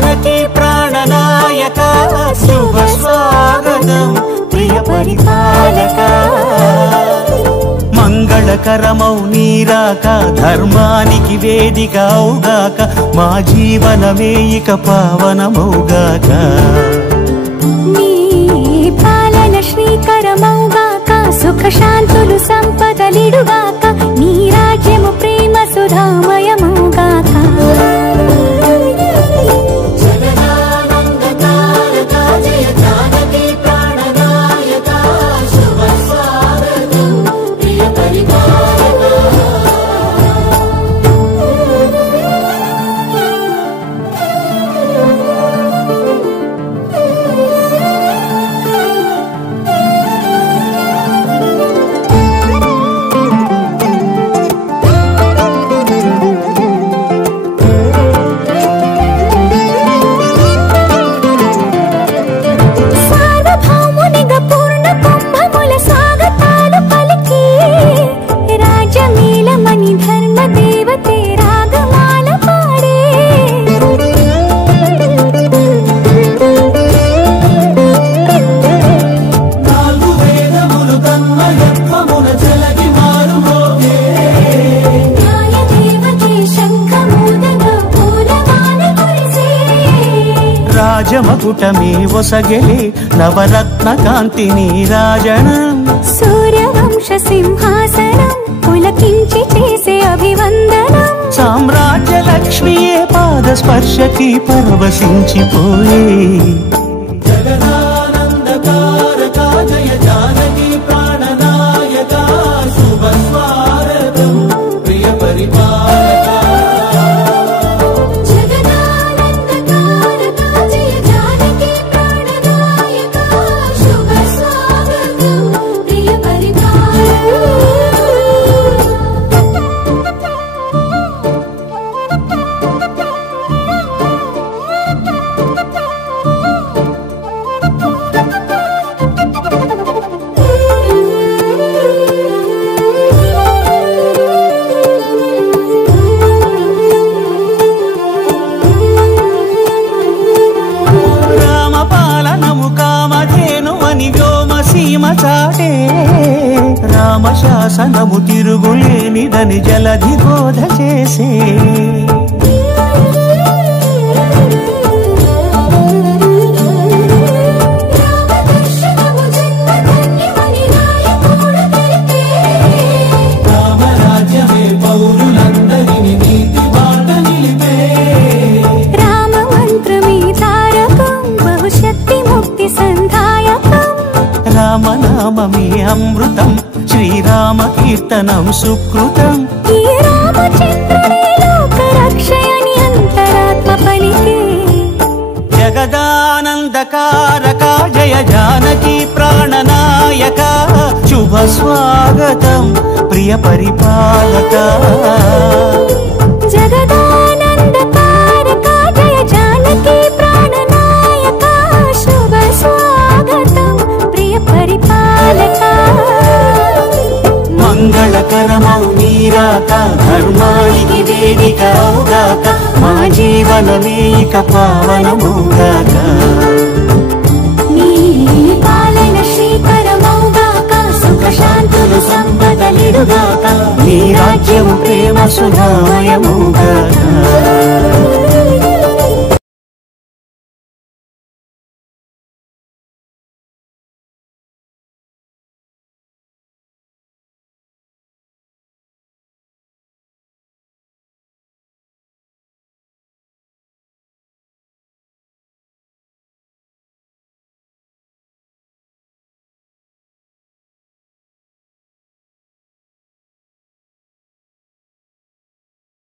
జానకి ప్రాణనాయక శుభ స్వాగతం ప్రియ పరిపాలక మంగళకరమౌ నీరాక ధర్మానికి వేదిక అవుగాక మా జీవనమే ఇక పావనమౌగాక నీ పాలన శ్రీకరమౌగాక సుఖ శాంతులు సంపదలిడుగాక నీ రాజ్యము ప్రేమ సుధామయమౌగాక రాజమకుటమే ఒసగెలే నవరత్న కాంతి నీరాజనం సూర్యవంశ సింహాసనం పులకించి చేసే అభివందనం సామ్రాజ్య లక్ష్మియే పాద స్పర్శకి పరవశించిపోయే జగదానందకారక జయ జానకి ప్రాణనాయక శుభ స్వాగతం ప్రియ పరిపాలక చాటే రామశాసనము తిరుగులేనిదని జలధి బోధ చేసే రామరాజ్యమే పౌరులందరినీ నీతి బాట నిలిపే రామ మంత్రమే తారకం బహుశక్తి ముక్తి సంధాయకం రామనామమే అమృతం శ్రీరామ కీర్తనం సుకృతం ఈ రామచంద్రుడే లోక రక్షయని అంతరాత్మ పలికే జగదానందకారక జయ జానకి ప్రాణనాయక శుభ స్వాగతం ప్రియ పరిపాలక జగదానందకారక జయ జానకి ప్రాణనాయక శుభ స్వాగతం ప్రియ పరిపాలక మంగళకరమౌ నీరాక ధర్మానికి వేదిక అవుగాక మా జీవనమే ఇక పావనమౌగాక నీ పాలన శ్రీకరమౌగాక సుఖ శాంతులు సంపదలిడుగాక నీ రాజ్యము ప్రేమ సుధామయమౌగాక